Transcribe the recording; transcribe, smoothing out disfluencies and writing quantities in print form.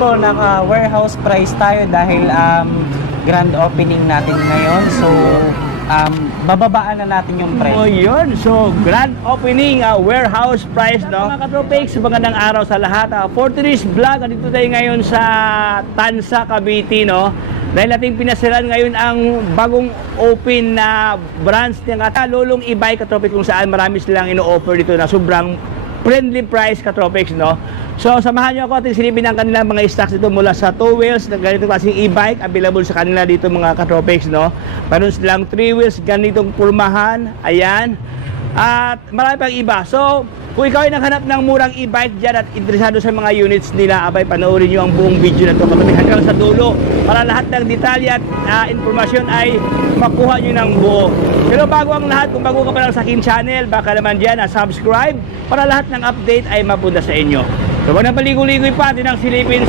po, naka-warehouse price tayo dahil grand opening natin ngayon. So, bababaan na natin yung price. O yun, so grand opening, warehouse price, no? Mga katropix, magandang araw sa lahat. For today's vlog, dito tayo ngayon sa Tansa, Cavite, no? Dahil natin pinasiran ngayon ang bagong open na branch ng Lolong E-Bike, katropix, kung saan marami silang ino-offer dito na sobrang friendly price, katropix, no? So, samahan nyo ako at silipin ang kanilang mga stocks dito mula sa 2 wheels na ganitong klaseng e-bike available sa kanila dito, mga katropix, no? Meron silang 3 wheels, ganitong pulmahan, ayan. At marami pang iba. So, kung ikaw ay naghanap ng murang e-bike dyan at interesado sa mga units nila, abay, panoorin nyo ang buong video na ito hanggang sa dulo para lahat ng detalye at informasyon ay makuha nyo ng buo. Pero bago ang lahat, kung bago ka pa lang sa aking channel, baka naman dyan subscribe para lahat ng update ay mapunta sa inyo. So, wag na paligoy-ligoy pa, din ang silipin